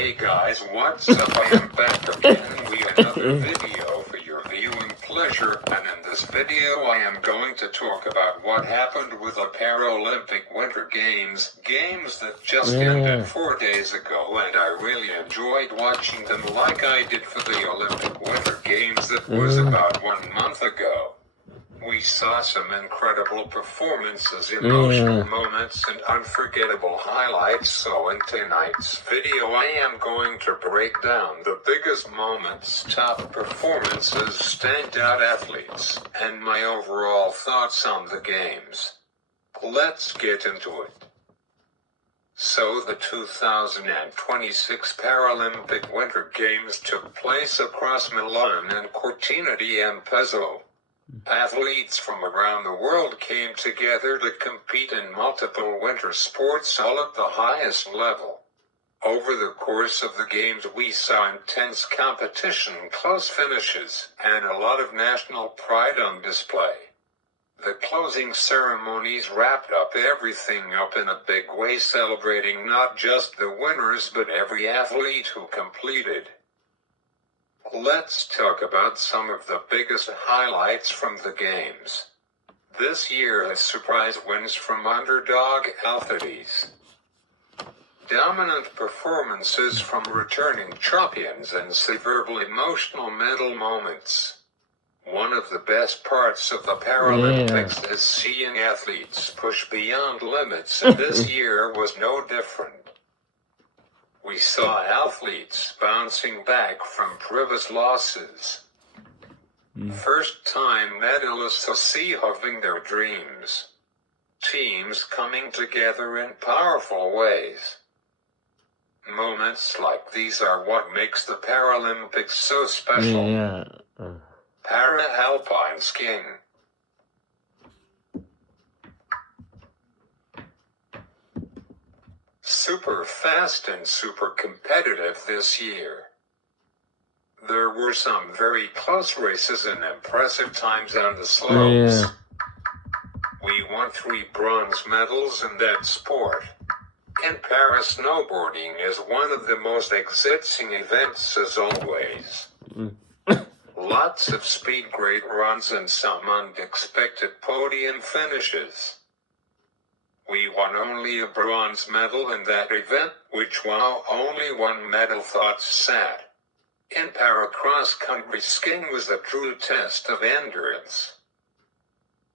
Hey guys, what's up? I am back again with another video for your viewing pleasure, and in this video I am going to talk about what happened with the Paralympic Winter Games that just ended 4 days ago, and I really enjoyed watching them like I did for the Olympic Winter Games that was about 1 month ago. We saw some incredible performances, emotional moments, and unforgettable highlights, so in tonight's video I am going to break down the biggest moments, top performances, standout athletes, and my overall thoughts on the games. Let's get into it. So the 2026 Paralympic Winter Games took place across Milan and Cortina d'Ampezzo. Athletes from around the world came together to compete in multiple winter sports, all at the highest level. Over the course of the games we saw intense competition, close finishes, and a lot of national pride on display. The closing ceremonies wrapped up everything up in a big way, celebrating not just the winners but every athlete who completed. Let's talk about some of the biggest highlights from the games. This year has surprise wins from underdog athletes, dominant performances from returning champions, and severely emotional medal moments. One of the best parts of the Paralympics is seeing athletes push beyond limits, and this year was no different. We saw athletes bouncing back from previous losses. First-time medalists achieving their dreams. Teams coming together in powerful ways. Moments like these are what makes the Paralympics so special. Para-alpine skiing. Super fast and super competitive this year. There were some very close races and impressive times on the slopes. We won 3 bronze medals in that sport. And para snowboarding is one of the most exciting events as always. Lots of speed, great runs, and some unexpected podium finishes. We won only a bronze medal in that event, which while only one medal thought sad. In para cross-country skiing was a true test of endurance.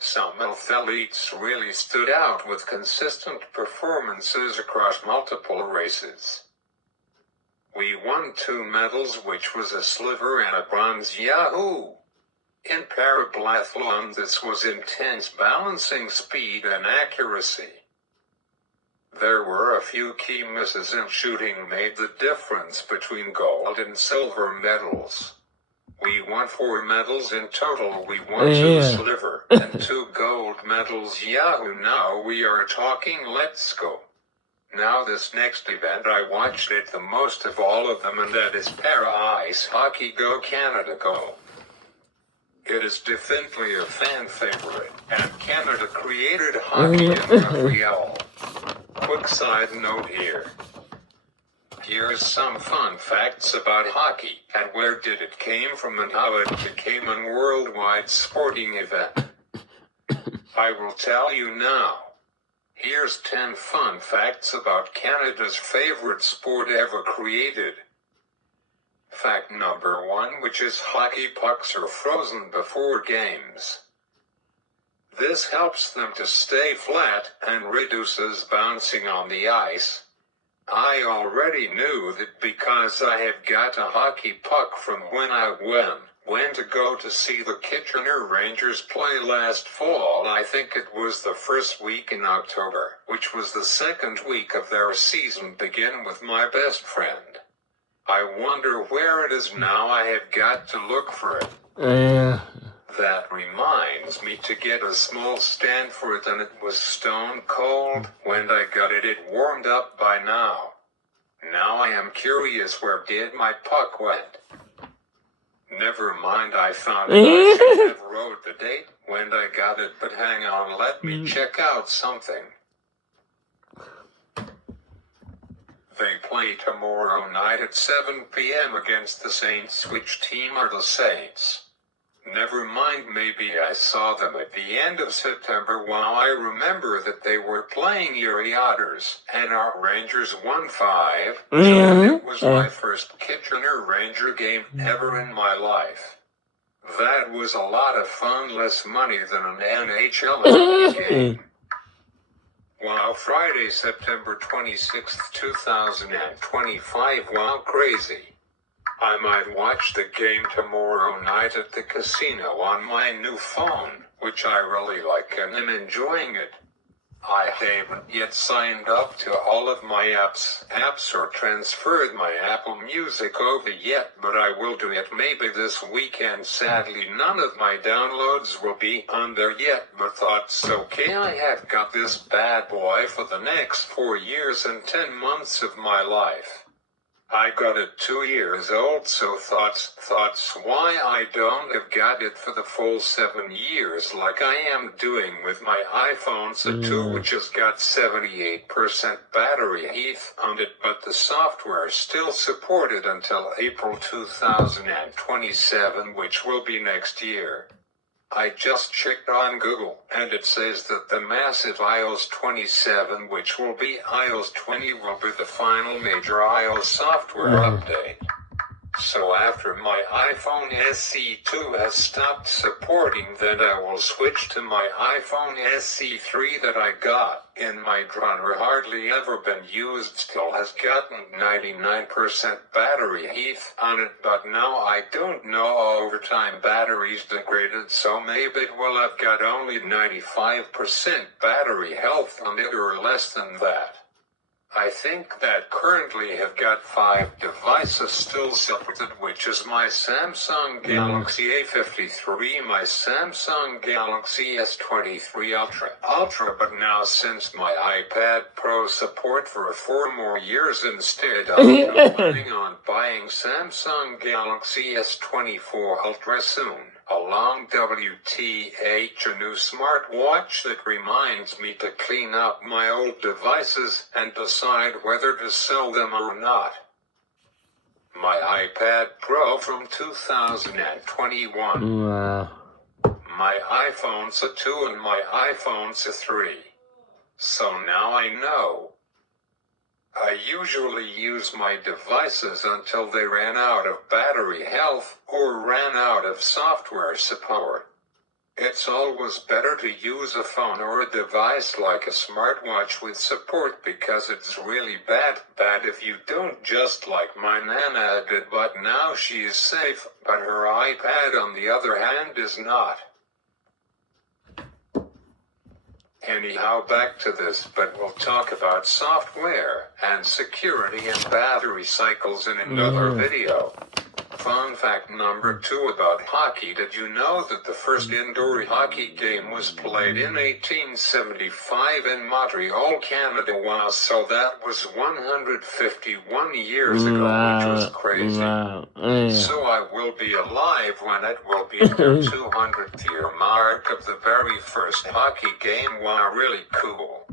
Some athletes really stood out with consistent performances across multiple races. We won 2 medals, which was a silver and a bronze. Yahoo! In parabiathlon this was intense, balancing speed and accuracy. There were a few key misses in shooting made the difference between gold and silver medals. We won 4 medals in total. We won 2 silver and 2 gold medals. Yahoo! Now we are talking. Let's go. Now this next event I watched it the most of all of them, and that is para ice hockey. Go Canada, go! It is definitely a fan favorite, and Canada created hockey in Montreal. Quick side note here. Here's some fun facts about hockey, and where did it came from and how it became a worldwide sporting event. I will tell you now. Here's 10 fun facts about Canada's favorite sport ever created. Fact number 1, which is hockey pucks are frozen before games. This helps them to stay flat and reduces bouncing on the ice. I already knew that because I have got a hockey puck from when I went to go to see the Kitchener Rangers play last fall. I think it was the first week in October, which was the second week of their season begin with my best friend. I wonder where it is now. I have got to look for it. That reminds me to get a small stand for it, and it was stone cold when I got it. It warmed up by now. Now I am curious, where did my puck went? Never mind, I found it. I should have wrote the date when I got it, but hang on, let me check out something. They play tomorrow night at 7 p.m. against the Saints. Which team are the Saints? Never mind, maybe I saw them at the end of September while I remember that they were playing Erie Otters, and our Rangers won 5. It was my first Kitchener Ranger game ever in my life. That was a lot of fun, less money than an NHL game. Wow, Friday, September 26th, 2025, wow, crazy. I might watch the game tomorrow night at the casino on my new phone, which I really like and am enjoying it. I haven't yet signed up to all of my apps or transferred my Apple Music over yet, but I will do it maybe this weekend. Sadly, none of my downloads will be on there yet, but thoughts okay, I have got this bad boy for the next 4 years and 10 months of my life. I got it 2 years old, so thoughts why I don't have got it for the full 7 years like I am doing with my iPhone 2, which has got 78% battery health on it, but the software is still supported until April 2027, which will be next year. I just checked on Google, and it says that the massive iOS 27, which will be iOS 20, will be the final major iOS software update. So after my iPhone SE2 has stopped supporting, then I will switch to my iPhone SE3 that I got in my drawer, hardly ever been used, still has gotten 99% battery health on it, but now I don't know, over time batteries degraded, so maybe it will have got only 95% battery health on it or less than that. I think that currently have got 5 devices still supported, which is my Samsung Galaxy A53, my Samsung Galaxy S23 Ultra, but now since my iPad Pro support for 4 more years instead, I'm planning on buying Samsung Galaxy S24 Ultra soon. Along WTH, a new smartwatch that reminds me to clean up my old devices and decide whether to sell them or not. My iPad Pro from 2021. Wow. My iPhone 2 and my iPhone 3. So now I know. I usually use my devices until they ran out of battery health or ran out of software support. It's always better to use a phone or a device like a smartwatch with support, because it's really bad if you don't, just like my Nana did, but now she is safe, but her iPad on the other hand is not. Anyhow, back to this, but we'll talk about software and security and battery cycles in another video. Fun fact number 2 about hockey. Did you know that the first indoor hockey game was played in 1875 in Montreal, Canada? Wow, so that was 151 years ago, which was crazy. So I will be alive when it will be the 200th year mark of the very first hockey game. Wow, really cool.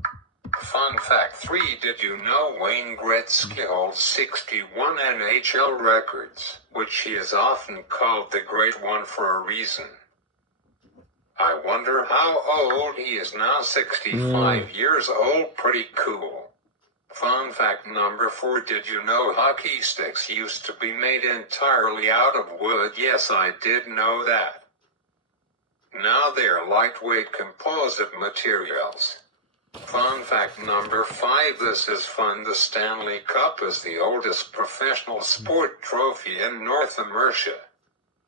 Fun fact 3, did you know Wayne Gretzky holds 61 NHL records, which he is often called the Great One for a reason. I wonder how old he is now, 65 years old, pretty cool. Fun fact number 4, did you know hockey sticks used to be made entirely out of wood? Yes, I did know that. Now they are lightweight composite materials. Fun fact number 5, this is fun, the Stanley Cup is the oldest professional sport trophy in North America.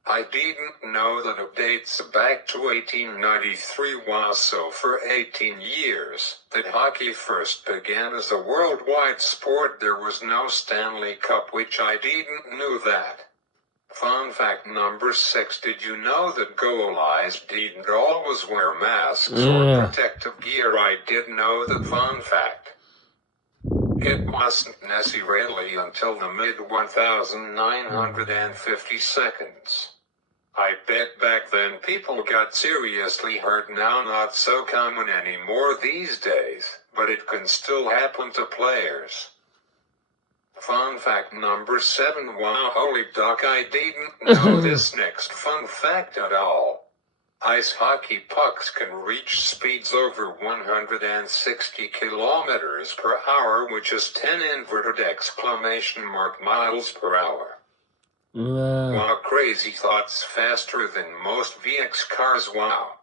I didn't know that it dates back to 1893. Wow, so for 18 years that hockey first began as a worldwide sport, there was no Stanley Cup, which I didn't know that. Fun fact number 6, did you know that goalies didn't always wear masks or protective gear? I did know that. Fun fact. It wasn't necessarily until the mid-1950 seconds. I bet back then people got seriously hurt. Now not so common anymore these days, but it can still happen to players. Fun fact number 7. Wow, holy duck, I didn't know this next fun fact at all. Ice hockey pucks can reach speeds over 160 kilometers per hour, which is 10 inverted exclamation mark miles per hour. Wow, crazy thoughts, faster than most VX cars. Wow.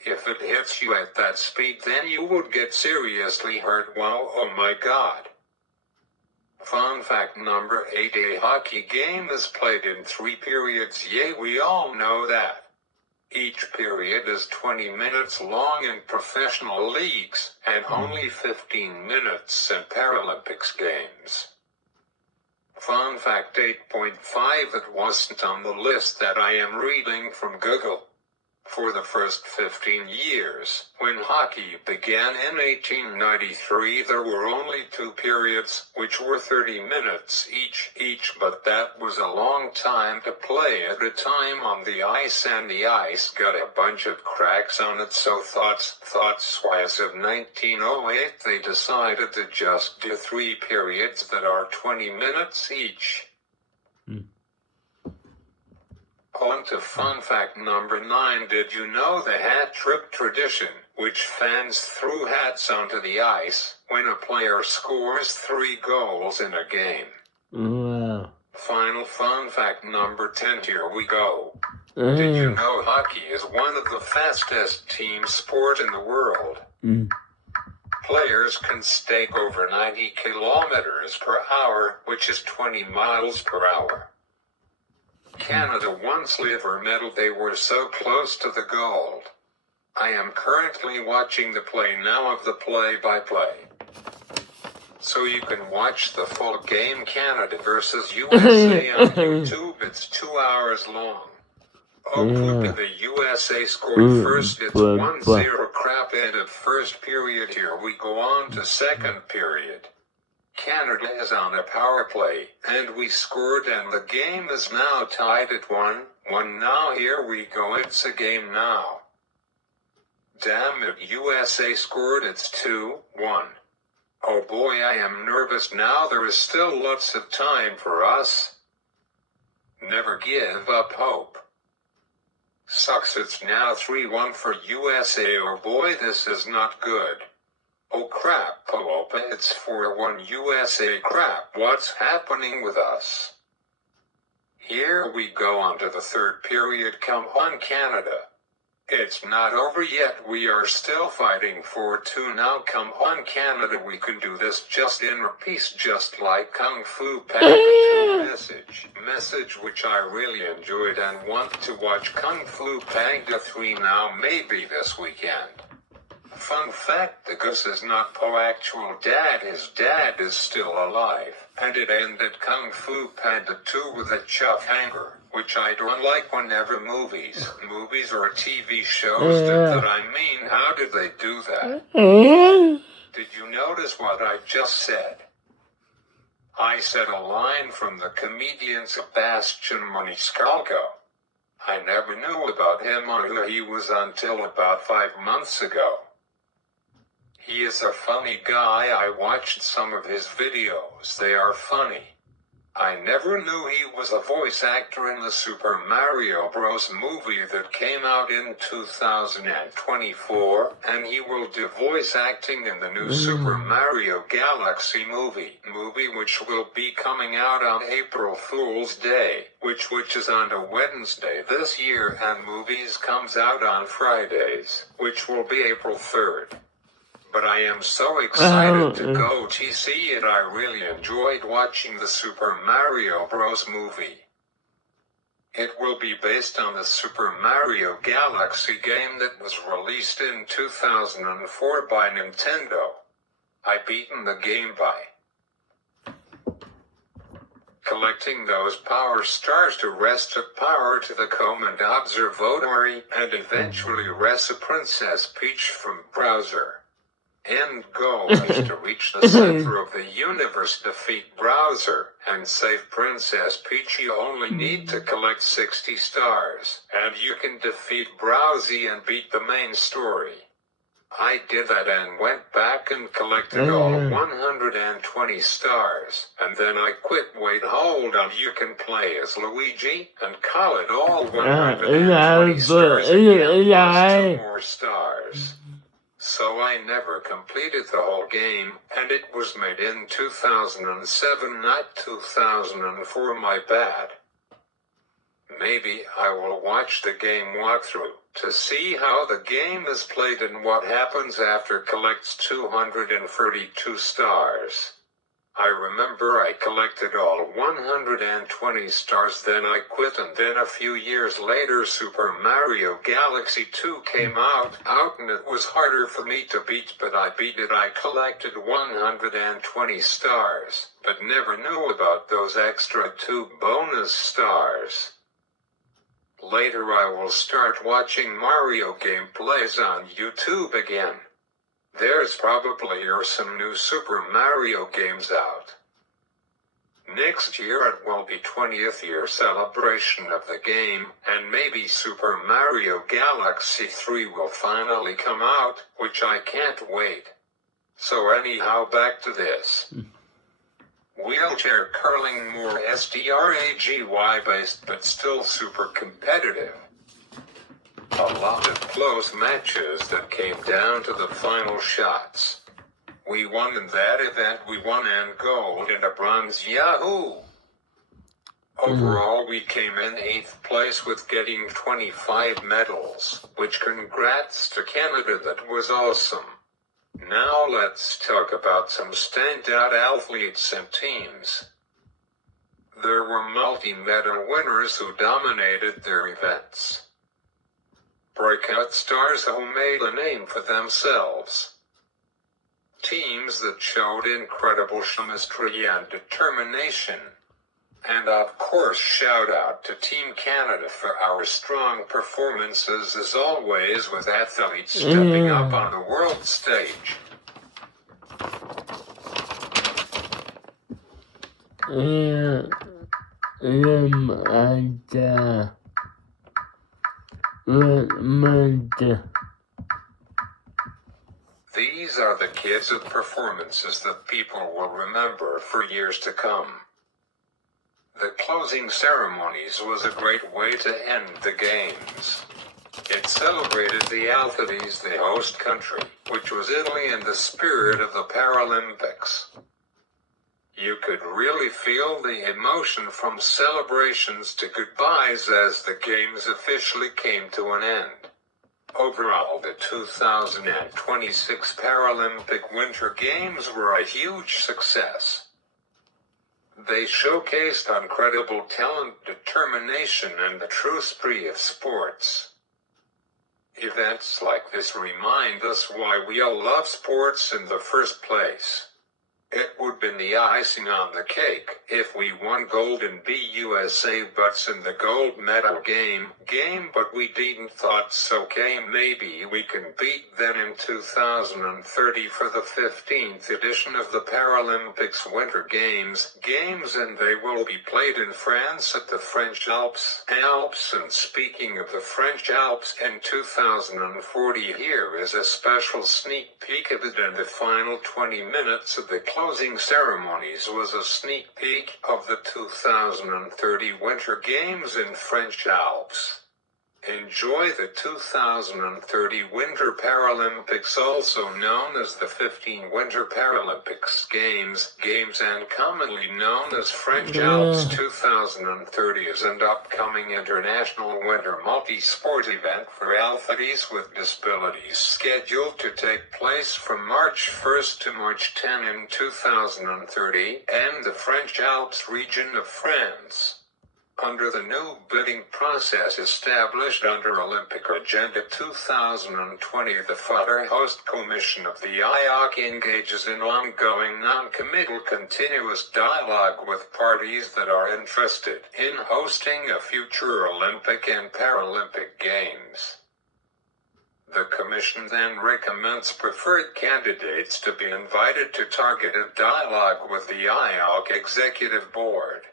If it hits you at that speed, then you would get seriously hurt. Wow, oh my god. Fun fact number 8. A hockey game is played in 3 periods. Yay, we all know that. Each period is 20 minutes long in professional leagues, and only 15 minutes in Paralympics games. Fun fact 8.5. It wasn't on the list that I am reading from Google. For the first 15 years, when hockey began in 1893, there were only 2 periods, which were 30 minutes each, but that was a long time to play at a time on the ice, and the ice got a bunch of cracks on it, so thoughts why as of 1908 they decided to just do 3 periods that are 20 minutes each. On to fun fact number 9. Did you know the hat trick tradition, which fans threw hats onto the ice when a player scores 3 goals in a game? Wow. Final fun fact number 10. Here we go. Did you know hockey is one of the fastest team sport in the world? Players can stake over 90 kilometers per hour, which is 20 miles per hour. Canada won silver medal. They were so close to the gold. I am currently watching the play now of the play-by-play. So you can watch the full game, Canada versus USA on YouTube. It's 2 hours long. The USA scored first. It's 1-0. Crap, end of first period. Here we go on to second period. Canada is on a power play, and we scored, and the game is now tied at 1-1. Now here we go, it's a game now. Damn it, USA scored, it's 2-1. Oh boy, I am nervous now. There is still lots of time for us. Never give up hope. Sucks, it's now 3-1 for USA. Oh boy, this is not good. Oh crap, it's 4-1 USA. Crap, what's happening with us? Here we go on to the third period. Come on, Canada. It's not over yet. We are still fighting for 2 now. Come on, Canada. We can do this. Just inner peace, just like Kung Fu Panda 2 message which I really enjoyed and want to watch Kung Fu Panda 3 now, maybe this weekend. Fun fact, the goose is not Poe's actual dad. His dad is still alive, and it ended Kung Fu Panda 2 with a chuff hanger, which I don't like whenever movies or TV shows do that. I mean, how did they do that? Did you notice what I just said? I said a line from the comedian Sebastian Maniscalco. I never knew about him or who he was until about 5 months ago. He is a funny guy. I watched some of his videos. They are funny. I never knew he was a voice actor in the Super Mario Bros. Movie that came out in 2024, and he will do voice acting in the new Super Mario Galaxy movie which will be coming out on April Fool's Day, which is on a Wednesday this year, and movies comes out on Fridays, which will be April 3rd. But I am so excited to go to see it. I really enjoyed watching the Super Mario Bros. Movie. It will be based on the Super Mario Galaxy game that was released in 2004 by Nintendo. I beaten the game by collecting those power stars to rest power to the Command Observatory, and eventually res a Princess Peach from Bowser. End goal is to reach the center of the universe, defeat Bowser, and save Princess Peach. You only need to collect 60 stars, and you can defeat Bowser and beat the main story. I did that and went back and collected all 120 stars, and then I quit. Wait, hold on, you can play as Luigi, and call it all 120 stars again, plus 2 more stars. So I never completed the whole game, and it was made in 2007, not 2004, my bad. Maybe I will watch the game walkthrough to see how the game is played and what happens after collects 232 stars. I remember I collected all 120 stars, then I quit, and then a few years later Super Mario Galaxy 2 came out, and it was harder for me to beat, but I beat it. I collected 120 stars, but never knew about those extra 2 bonus stars. Later I will start watching Mario gameplays on YouTube again. There's probably some new Super Mario games out. Next year it will be 20th year celebration of the game, and maybe Super Mario Galaxy 3 will finally come out, which I can't wait. So anyhow, back to this. Wheelchair curling, more STRAGY based, but still super competitive. A lot of close matches that came down to the final shots. We won in that event. We won and gold and a bronze. Yahoo! Overall, we came in 8th place with getting 25 medals, which congrats to Canada, that was awesome. Now let's talk about some standout athletes and teams. There were multi-medal winners who dominated their events. Breakout stars who made a name for themselves. Teams that showed incredible chemistry and determination. And of course, shout out to Team Canada for our strong performances as always, with athletes stepping up on the world stage. These are the kids of performances that people will remember for years to come. The closing ceremonies was a great way to end the games. It celebrated the athletes, the host country, which was Italy, in the spirit of the Paralympics. You could really feel the emotion from celebrations to goodbyes as the games officially came to an end. Overall, the 2026 Paralympic Winter Games were a huge success. They showcased incredible talent, determination, and the true esprit of sports. Events like this remind us why we all love sports in the first place. It would be the icing on the cake if we won gold in USA butts in the gold medal game, but we didn't thought so. Okay, maybe we can beat them in 2030 for the 15th edition of the Paralympics Winter Games, and they will be played in France at the French Alps. And speaking of the French Alps, in 2040, here is a special sneak peek of it, and the final 20 minutes of the closing ceremonies was a sneak peek of the 2030 Winter Games in French Alps. Enjoy the 2030 Winter Paralympics, also known as the 15 Winter Paralympics Games, and commonly known as French Alps 2030, is an upcoming international winter multi-sport event for athletes with disabilities, scheduled to take place from March 1st to March 10 in 2030, and the French Alps region of France. Under the new bidding process established under Olympic Agenda 2020, the FADR Host Commission of the IOC engages in ongoing non-committal continuous dialogue with parties that are interested in hosting a future Olympic and Paralympic Games. The Commission then recommends preferred candidates to be invited to targeted dialogue with the IOC Executive Board.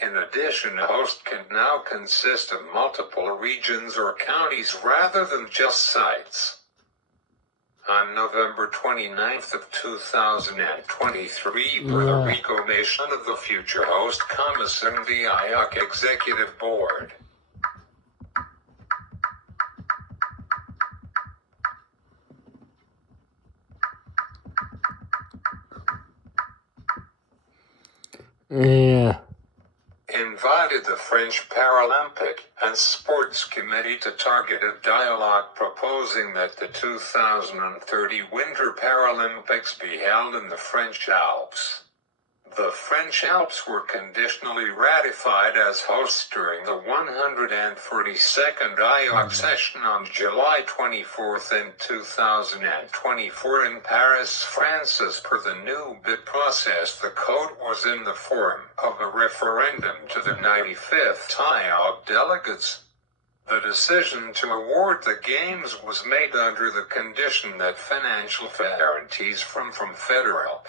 In addition, a host can now consist of multiple regions or counties rather than just sites. On November 29th of 2023, Puerto Rico Nation of the future host Commission the IOC Executive Board. Yeah. Invited the French Paralympic and Sports Committee to target a dialogue proposing that the 2030 Winter Paralympics be held in the French Alps. The French Alps were conditionally ratified as hosts during the 142nd IOC session on July 24th in 2024 in Paris, France. As per the new bid process, the code was in the form of a referendum to the 95th IOC delegates. The decision to award the Games was made under the condition that financial guarantees from federal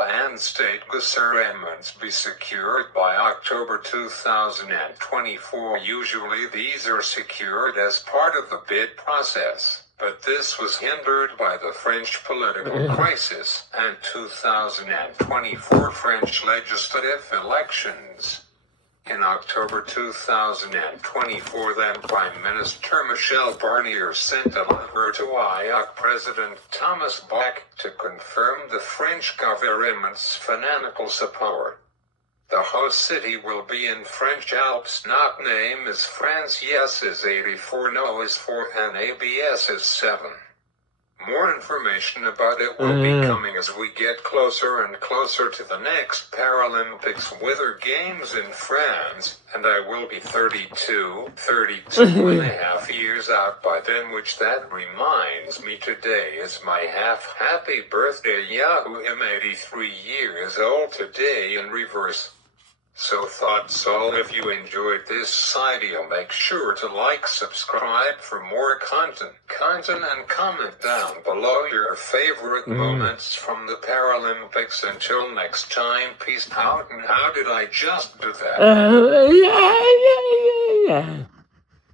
and state governments be secured by October 2024. Usually these are secured as part of the bid process, but this was hindered by the French political crisis and 2024 French legislative elections. In October 2024, then Prime Minister Michel Barnier sent a letter to IOC President Thomas Bach to confirm the French government's financial support. The host city will be in French Alps. Not name is France. Yes is 84. No is 4. And ABS is 7. More information about it will be coming as we get closer and closer to the next Paralympics Winter Games in France, and I will be 32 and a half years out by then, which that reminds me today is my happy birthday. Yahoo! I'm 83 years old today in reverse. So thoughts all, if you enjoyed this video, make sure to like, subscribe for more content, and comment down below your favorite moments from the Paralympics. Until next time, peace out. And how did I just do that? Yeah.